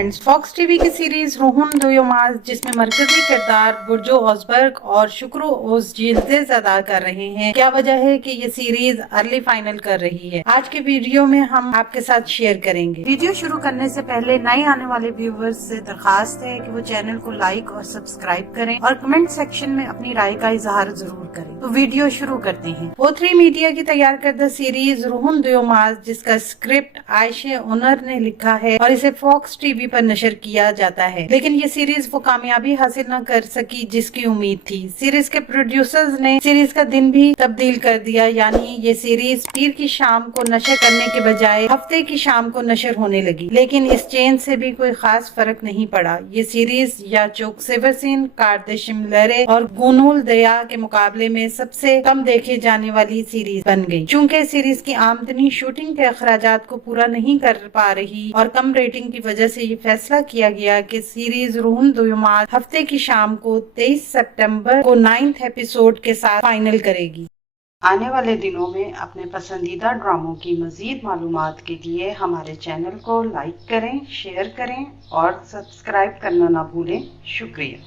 Friends, fox TV की series रूहुन दुयोमाज जिसमें मरकजी किरदार बुर्जो ओसबर्ग और शुक्रो ओज़यिल्दिज़ अदा कर रहे हैं, क्या वजह है कि ये सीरीज अर्ली फाइनल कर रही है। आज के वीडियो में हम आपके साथ शेयर करेंगे। वीडियो शुरू करने से पहले नए आने वाले व्यूवर्स से दरखास्त है कि वो चैनल को लाइक और सब्सक्राइब करें और कमेंट सेक्शन में अपनी राय का इजहार जरूर करें। तो वीडियो शुरू करते हैं। O3 मीडिया की तैयार करदा सीरीज रूहुन दुयोमाज जिसका स्क्रिप्ट आयशे उनर ने लिखा है और इसे फॉक्स टीवी पर नशर किया जाता है, लेकिन ये सीरीज वो कामयाबी हासिल न कर सकी जिसकी उम्मीद थी। सीरीज के प्रोड्यूसर्स ने सीरीज का दिन भी तब्दील कर दिया, यानी ये सीरीज पीर की शाम को नशर करने के बजाय हफ्ते की शाम को नशर होने लगी। लेकिन इस चेंज से भी कोई खास फर्क नहीं पड़ा। ये सीरीज या चोक सेवरसिन, कार्देशिम लरे और गुनूल दया के मुकाबले में सबसे कम देखे जाने वाली सीरीज बन गई। चूँकि सीरीज की आमदनी शूटिंग के अखराजात को पूरा नहीं कर पा रही और कम रेटिंग की वजह से ये फैसला किया गया कि सीरीज रूहुन दुयोमाज हफ्ते की शाम को 23 सितंबर को 9th एपिसोड के साथ फाइनल करेगी। आने वाले दिनों में अपने पसंदीदा ड्रामों की मजीद मालूमात के लिए हमारे चैनल को लाइक करें, शेयर करें और सब्सक्राइब करना ना भूलें। शुक्रिया।